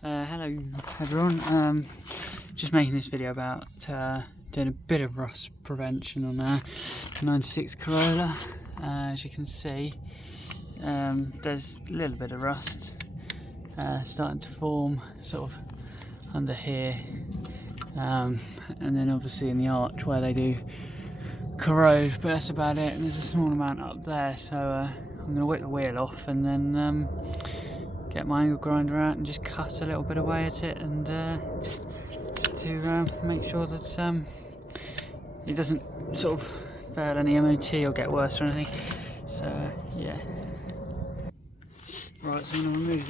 Hello everyone, just making this video about doing a bit of rust prevention on a 96 Corolla. As you can see, there's a little bit of rust starting to form sort of under here, and then obviously in the arch where they do corrode, but that's about it. And there's a small amount up there, so I'm going to whip the wheel off and then get my angle grinder out and just cut a little bit away at it, and just to make sure that it doesn't sort of fail any MOT or get worse or anything. So yeah. Right, so I'm going to remove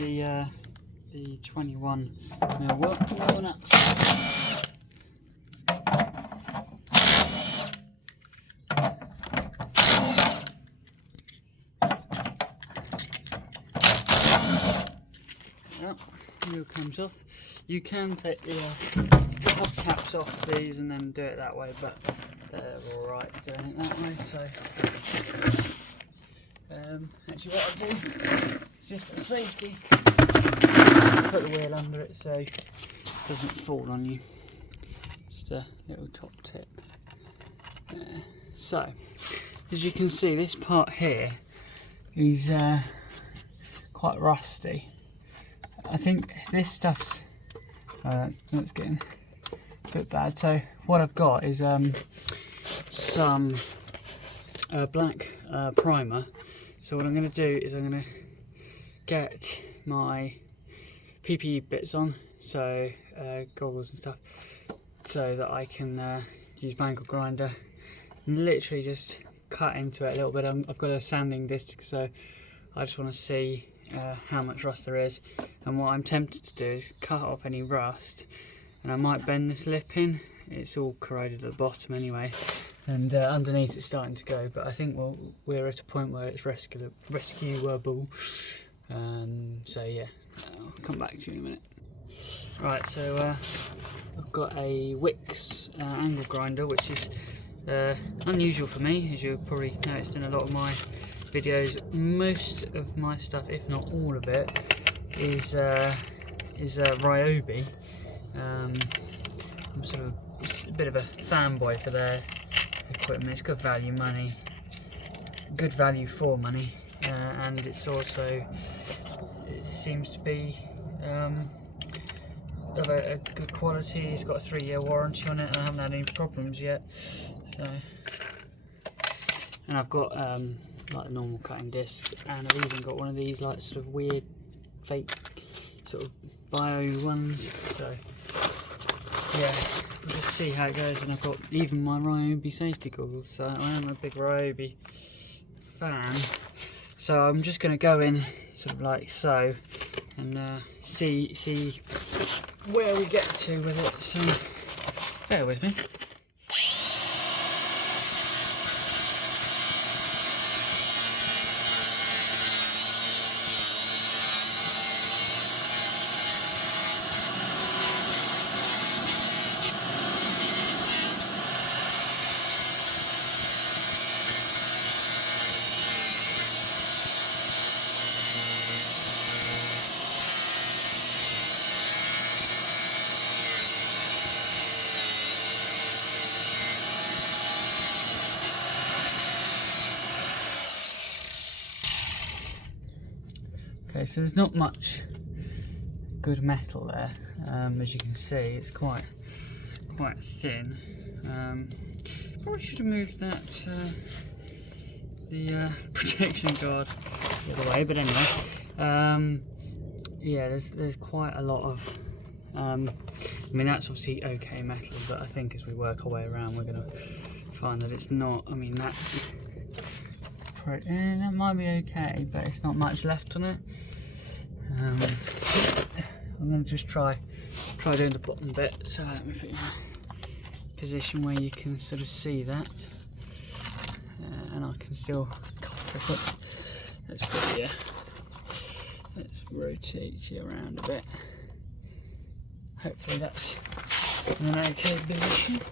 the 21mm wheel nuts. Wheel comes off. You can take the caps off these and then do it that way, but they're alright doing it that way. So actually what I'll do, just for safety, put the wheel under it so it doesn't fall on you. Just a little top tip there. So as you can see, this part here is quite rusty. I think this stuff's that's getting a bit bad. So what I've got is some black primer. So what I'm going to do is I'm going to get my PPE bits on, so goggles and stuff, so that I can use my angle grinder and literally just cut into it a little bit. I've got a sanding disc, so I just want to see how much rust there is, and what I'm tempted to do is cut off any rust, and I might bend this lip in. It's all corroded at the bottom anyway, and underneath it's starting to go, but I think we're at a point where it's rescuable. So yeah, I'll come back to you in a minute. Right, so I've got a Wix angle grinder, which is unusual for me, as you've probably noticed in a lot of my videos. Most of my stuff, if not all of it, is Ryobi. I'm sort of a bit of a fanboy for their equipment. It's good value money, good value for money, and it's also, it seems to be of a good quality. It's got a 3-year warranty on it, and I haven't had any problems yet. So, and I've got like normal cutting discs, and I've even got one of these like sort of weird fake sort of bio ones. So yeah, we'll just see how it goes. And I've got even my Ryobi safety goggles, so I am a big Ryobi fan. So I'm just going to go in sort of like so, and see where we get to with it. So bear with me. Okay, so there's not much good metal there, as you can see. It's quite thin. Probably should have moved that the protection guard the other way, but anyway, yeah, there's quite a lot of I mean, that's obviously okay metal, but I think as we work our way around, we're going to find that it's not. I mean, that's that might be okay, but it's not much left on it. I'm going to just try doing the bottom bit, so let me put it in a position where you can sort of see that, and I can still cover it. Let's go here. Let's rotate you around a bit. Hopefully that's in an okay position.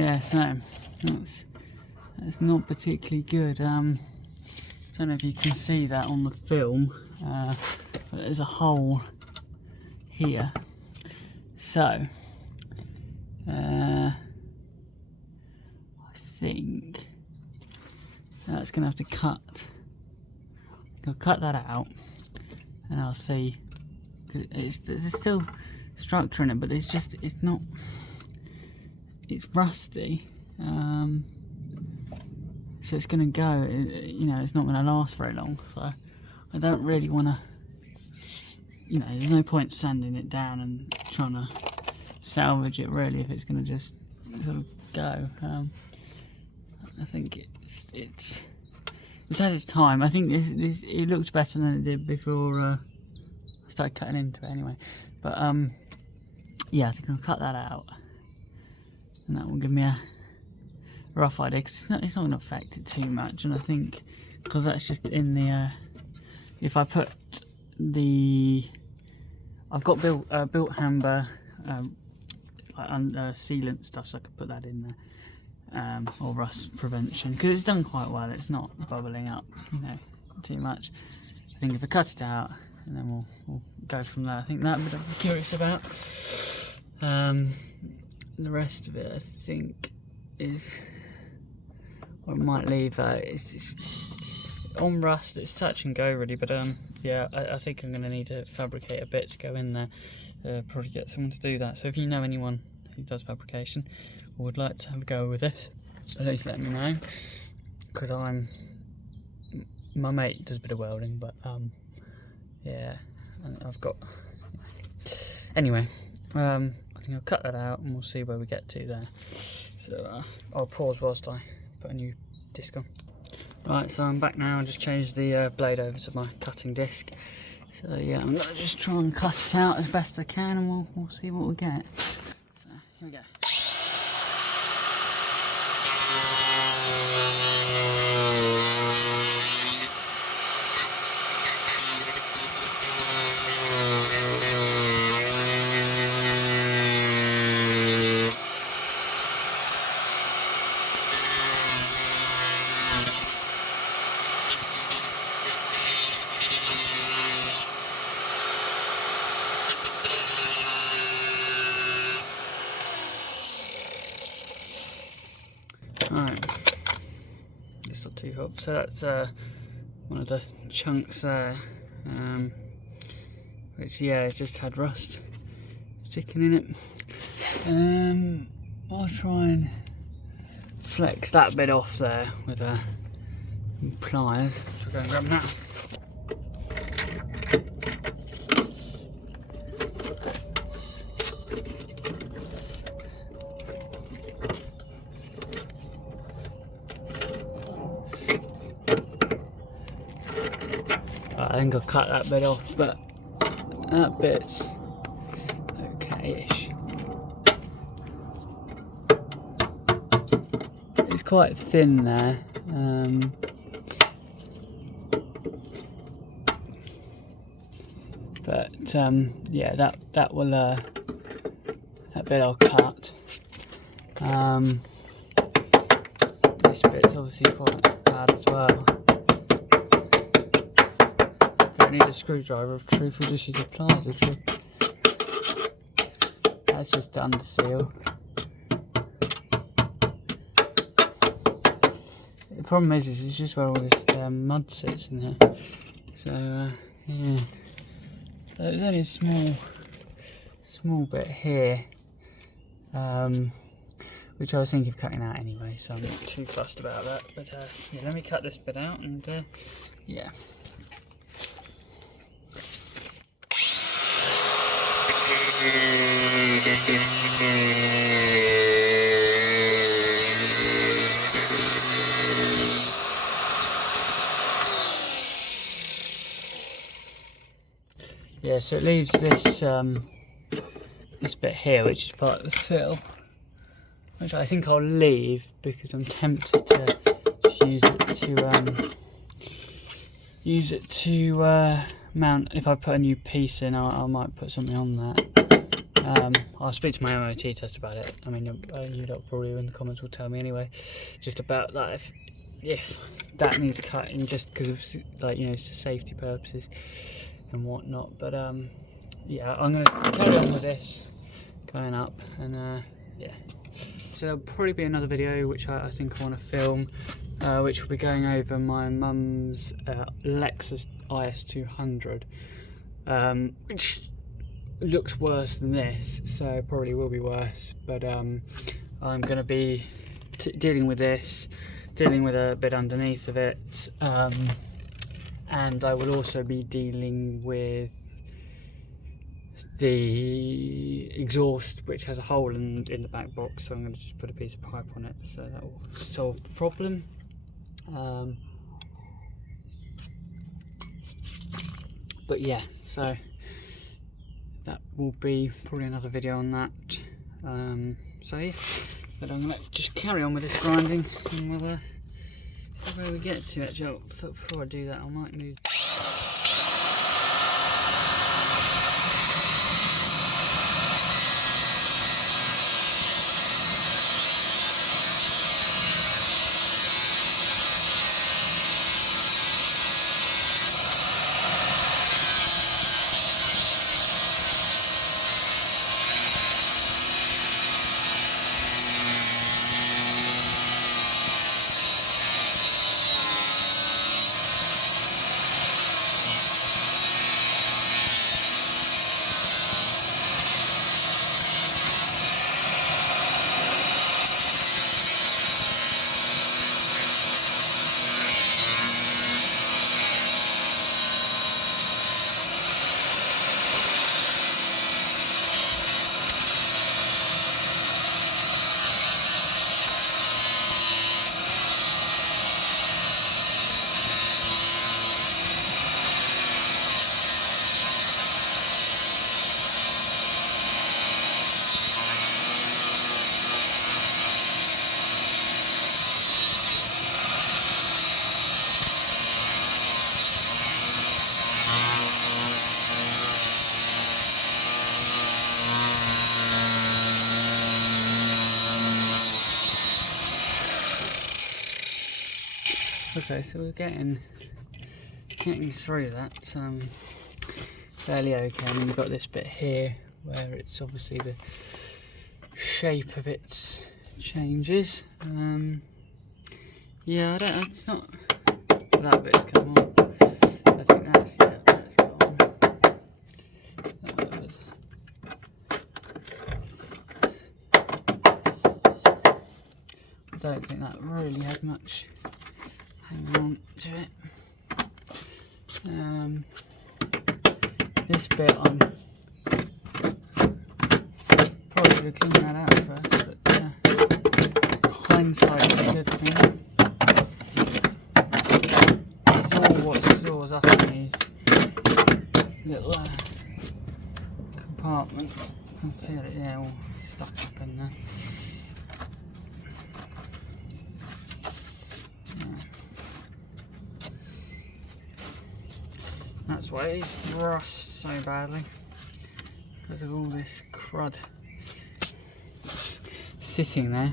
yeah, so that's not particularly good. I don't know if you can see that on the film, but there's a hole here. So I think that's going to have to cut. I'll cut that out, and I'll see. Cause there's still structure in it, but it's not. It's rusty. So it's going to go. You know, it's not going to last very long. So I don't really want to. You know, there's no point sanding it down and trying to salvage it really if it's going to just sort of go. I think it's had its time. I think it looked better than it did before I started cutting into it anyway. But yeah, I think I'll cut that out, and that will give me a rough idea. Cause it's not going to affect it too much, and I think because that's just in the. If I put the, I've got built hamber sealant stuff, so I could put that in there. Or rust prevention, because it's done quite well. It's not bubbling up, you know, too much. I think if I cut it out, and then we'll go from there. I think that bit I'm curious about. The rest of it, I think, is, or I might leave. It's on rust. It's touch and go really, but yeah, I think I'm going to need to fabricate a bit to go in there. Probably get someone to do that. So if you know anyone who does fabrication, would like to have a go with this, please let me know, because my mate does a bit of welding, but yeah, I've got, anyway, I think I'll cut that out and we'll see where we get to there. So I'll pause whilst I put a new disc on. Right, so I'm back now. I just changed the blade over to my cutting disc, so yeah, I'm gonna just try and cut it out as best I can, and we'll see what we get. So here we go. Right, just not too hot. So that's one of the chunks there, which, yeah, it's just had rust sticking in it. I'll try and flex that bit off there with pliers. So I'll go and grab them now. I think I'll cut that bit off, but that bit's okay-ish. It's quite thin there, but yeah, that will that bit I'll cut. This bit's obviously quite bad as well. Don't need a screwdriver of truth, we'll just use a pliers of truth. That's just to unseal. The problem is it's just where all this mud sits in here. So yeah, so there's only a small bit here, which I was thinking of cutting out anyway, so I'm not too fussed about that. But yeah, let me cut this bit out, and yeah. Yeah, so it leaves this this bit here, which is part of the sill, which I think I'll leave because I'm tempted to use it to mount. If I put a new piece in, I might put something on that. I'll speak to my MOT test about it. I mean, you lot probably in the comments will tell me anyway, just about that, if that needs cutting, just because of, like, you know, safety purposes and whatnot. But yeah, I'm going to carry on with this going up, and yeah. So there'll probably be another video which I think I want to film, which will be going over my mum's Lexus IS200, which looks worse than this, so probably will be worse. But I'm going to be dealing with this, dealing with a bit underneath of it, and I will also be dealing with the exhaust, which has a hole in the back box, so I'm going to just put a piece of pipe on it, so that will solve the problem. But yeah, so that will be probably another video on that. So yeah, but I'm going to just carry on with this grinding, and we'll see where we get to. Actually, before I do that, I might move. Okay, so we're getting through that fairly okay. I mean, we've got this bit here where it's obviously the shape of it changes. Yeah, it's not that bit's come on. I think that's gone. I don't think that really had much hang on to it. This bit I'm probably should have cleaned that out first, but hindsight is a good thing. Saw what saws up in these little compartments. I can feel it, yeah, all stuck up in there. That's why it's rust so badly, because of all this crud sitting there.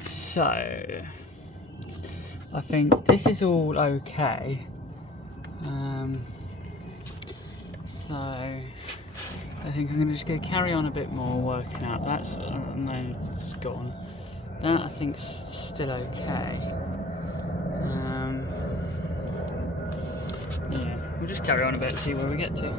So I think this is all okay. So I think I'm going to just go carry on a bit more working out. That's no, it's gone. That I think's still okay. Yeah, we'll just carry on a bit and see where we get to.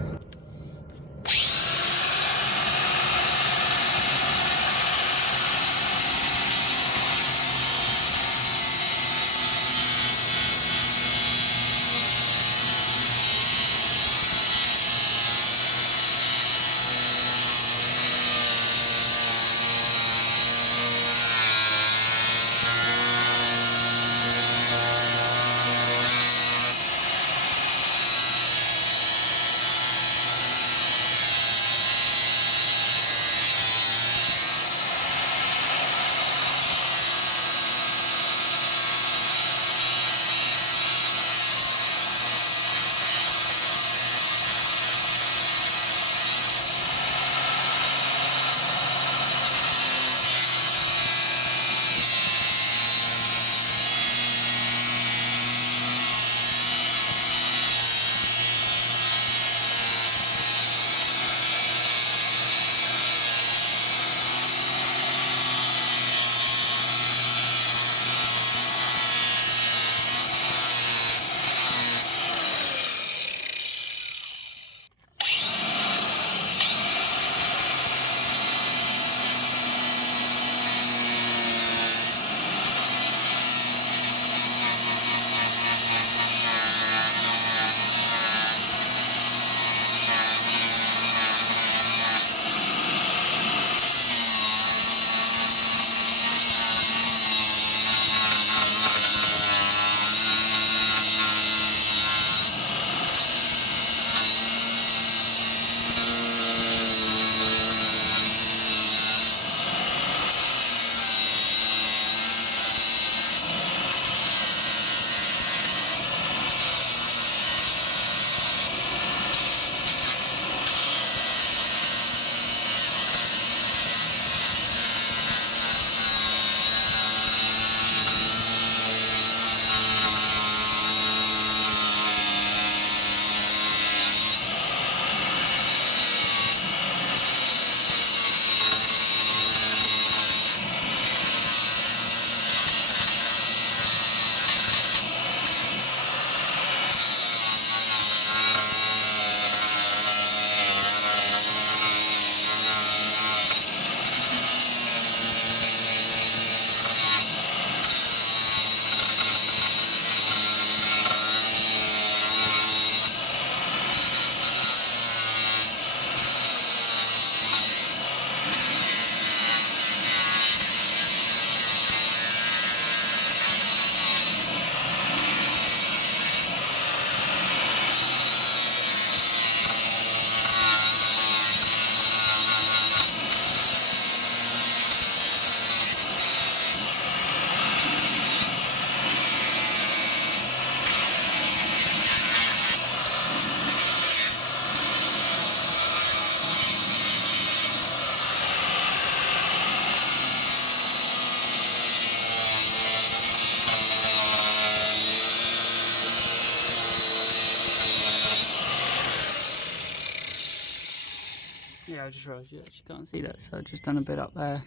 I just realised you actually can't see that, so I've just done a bit up there.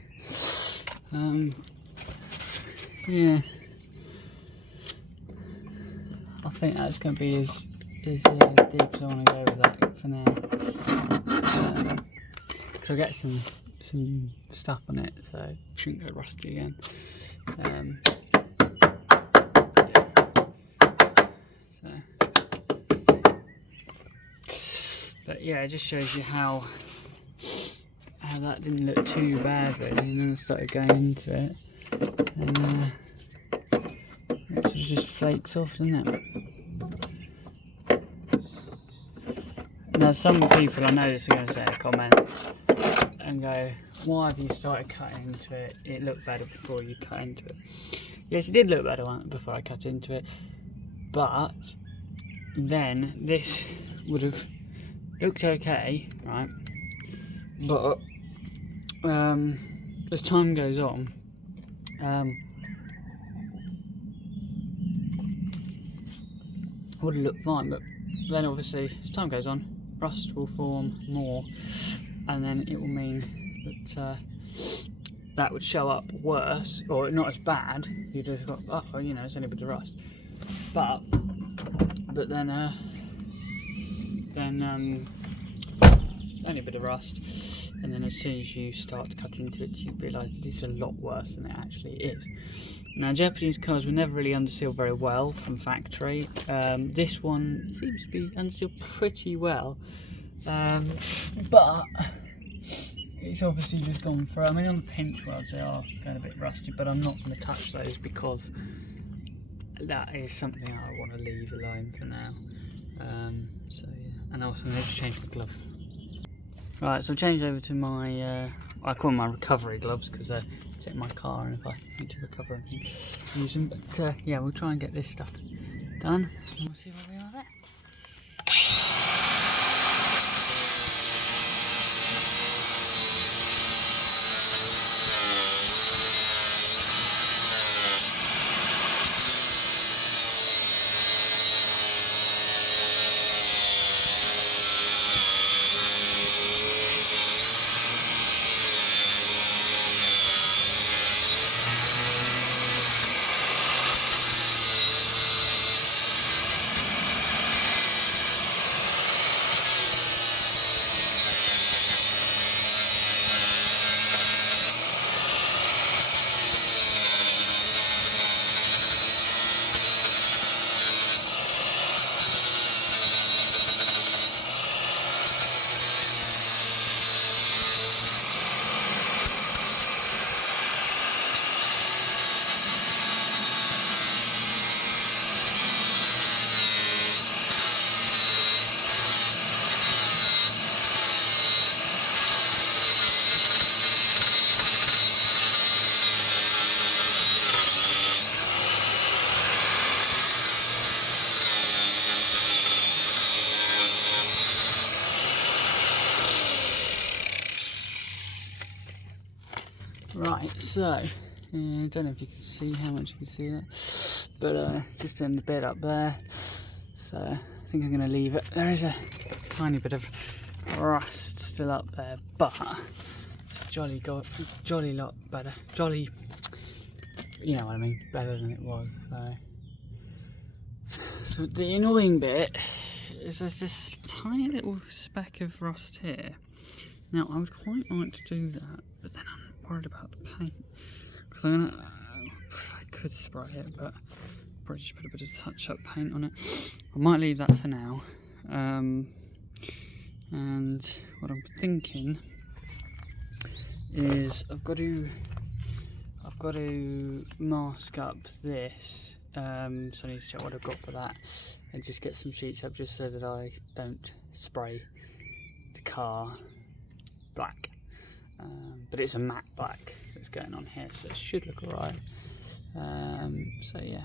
Yeah, I think that's going to be as deep as I want to go with that for now. Because I get some stuff on it, so it shouldn't go rusty again. But yeah, it just shows you how that didn't look too bad really, and then I started going into it, and it just flakes off, doesn't it? Now some people I know this are going to say in the comments and go, why have you started cutting into it? It looked better before you cut into it. Yes, it did look better before I cut into it, but then this would have looked okay, right? But as time goes on, would have looked fine, but then obviously as time goes on, rust will form more, and then it will mean that that would show up worse, or not as bad. You'd have got, oh, you know, it's only a bit of rust, but then only a bit of rust, and then as soon as you start to cut into it, you realise that it's a lot worse than it actually is. Now, Japanese cars were never really undersealed very well from factory. This one seems to be undersealed pretty well, but it's obviously just gone through. I mean, on the pinch welds they are going a bit rusty, but I'm not going to touch those because that is something I want to leave alone for now. So yeah, and also I'm going to change my gloves. Right, so I've changed over to my, I call them my recovery gloves because they're in my car, and if I need to recover and use them. But yeah, we'll try and get this stuff done, and we'll see where we are there. Right, so I don't know if you can see how much you can see that, but just in the bit up there, so I think I'm going to leave it. There is a tiny bit of rust still up there, but it's jolly lot better, jolly, you know what I mean, better than it was. So the annoying bit is there's this tiny little speck of rust here. Now I would quite like to do that, but then I'm worried about the paint, because I could spray it, but probably just put a bit of touch-up paint on it. I might leave that for now, and what I'm thinking is I've got to mask up this, so I need to check what I've got for that, and just get some sheets up just so that I don't spray the car black. But it's a matte black that's going on here, so it should look alright. So yeah.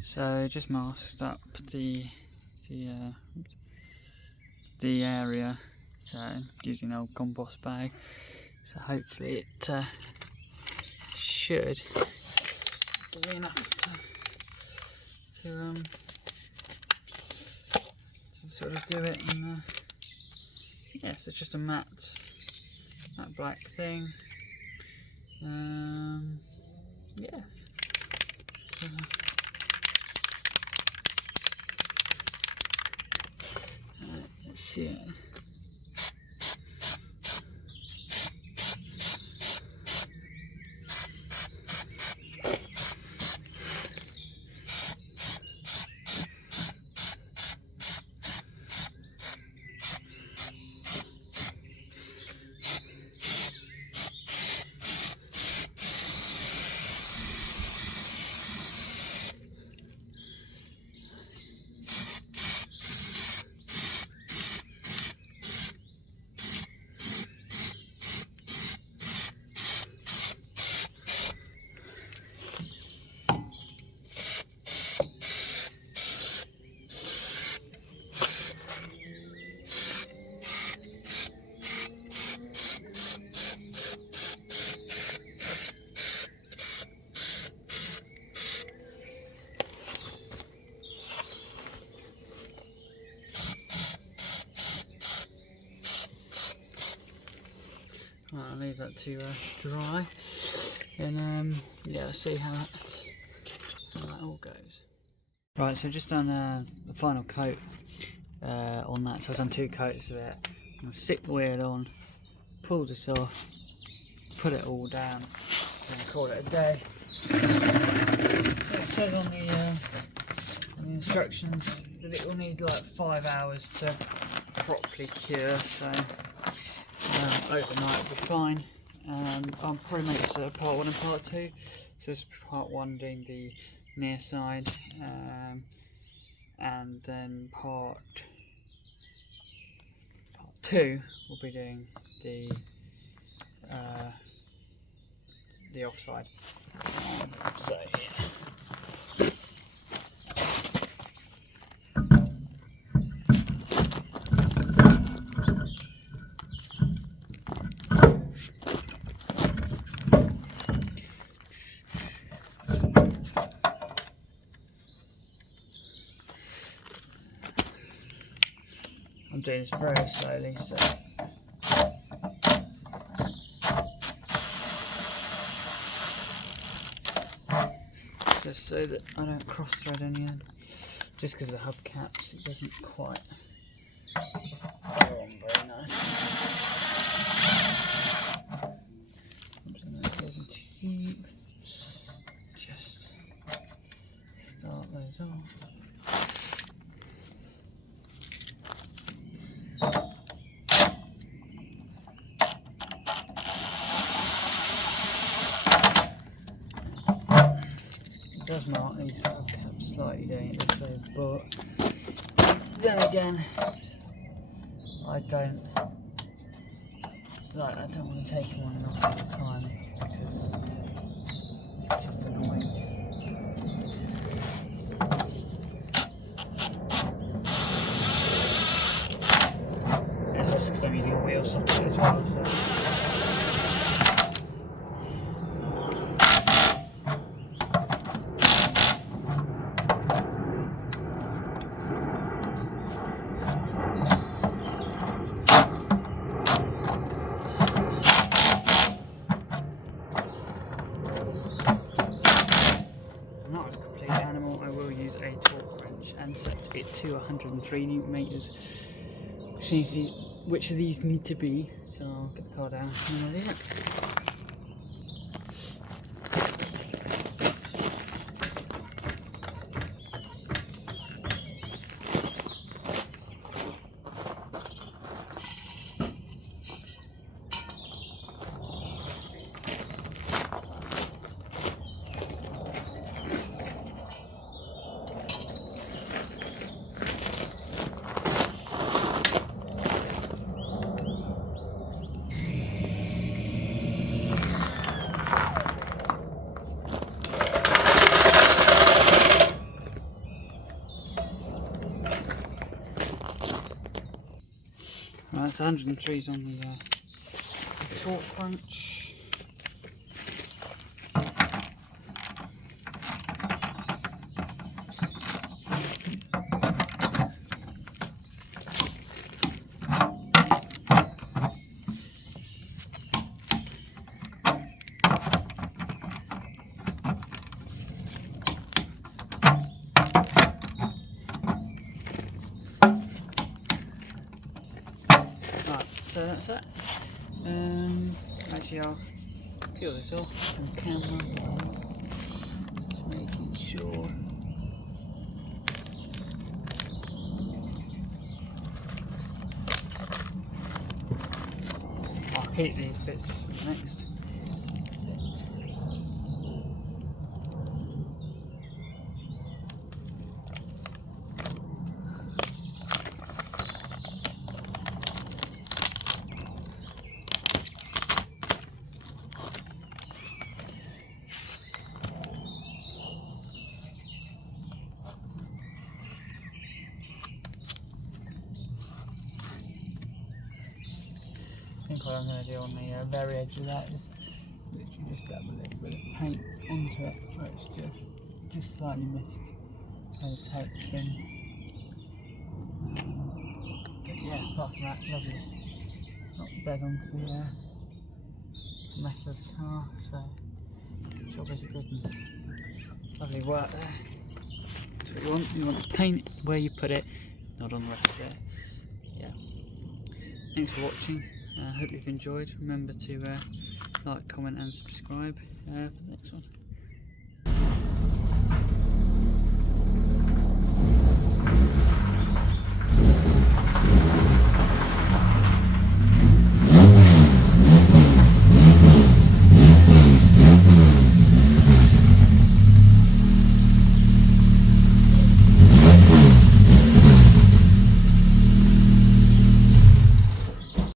So just masked up the area, so using an old compost bag. So hopefully it should be enough to to sort of do it. And yes, it's just a matte black thing. Yeah. Let's see it. Right, I'll leave that to dry, and yeah, let's see how that all goes. Right, so I've just done the final coat on that, so I've done 2 coats of it. I'm going to stick the wheel on, pull this off, put it all down, and call it a day. It says on the instructions that it will need like 5 hours to properly cure, so overnight will be fine. I'll probably make this part 1 and part 2. So this is part 1 doing the near side, and then part 2 will be doing the offside. So yeah. I'm doing this very slowly, so just so that I don't cross thread any end. Just because of the hubcaps, it doesn't quite go on very nicely. Something that doesn't keep. Just start those off. It does mark these hubcaps slightly doing it this way, but then again, I don't want to take them on and off all the time because it's just annoying. It's also because I'm using a wheel socket as well, so. And set it to 103 newton meters, which of these need to be. So I'll get the car down and I'll do it. Right, so 103's on the torque wrench. that. Actually, I'll peel this off on camera. Just making sure. I'll keep these bits just for the next bit. I think what I'm going to do on the very edge of that is literally just dab a little bit of paint onto it where it's just slightly missed where the tape's been. But yeah, apart from that, lovely. Not dead onto the metal of the car, so job is a good one. Lovely work there. That's what you want. You want to paint it where you put it, not on the rest of it. Yeah. Thanks for watching. Hope you've enjoyed. Remember to like, comment and subscribe for the next one.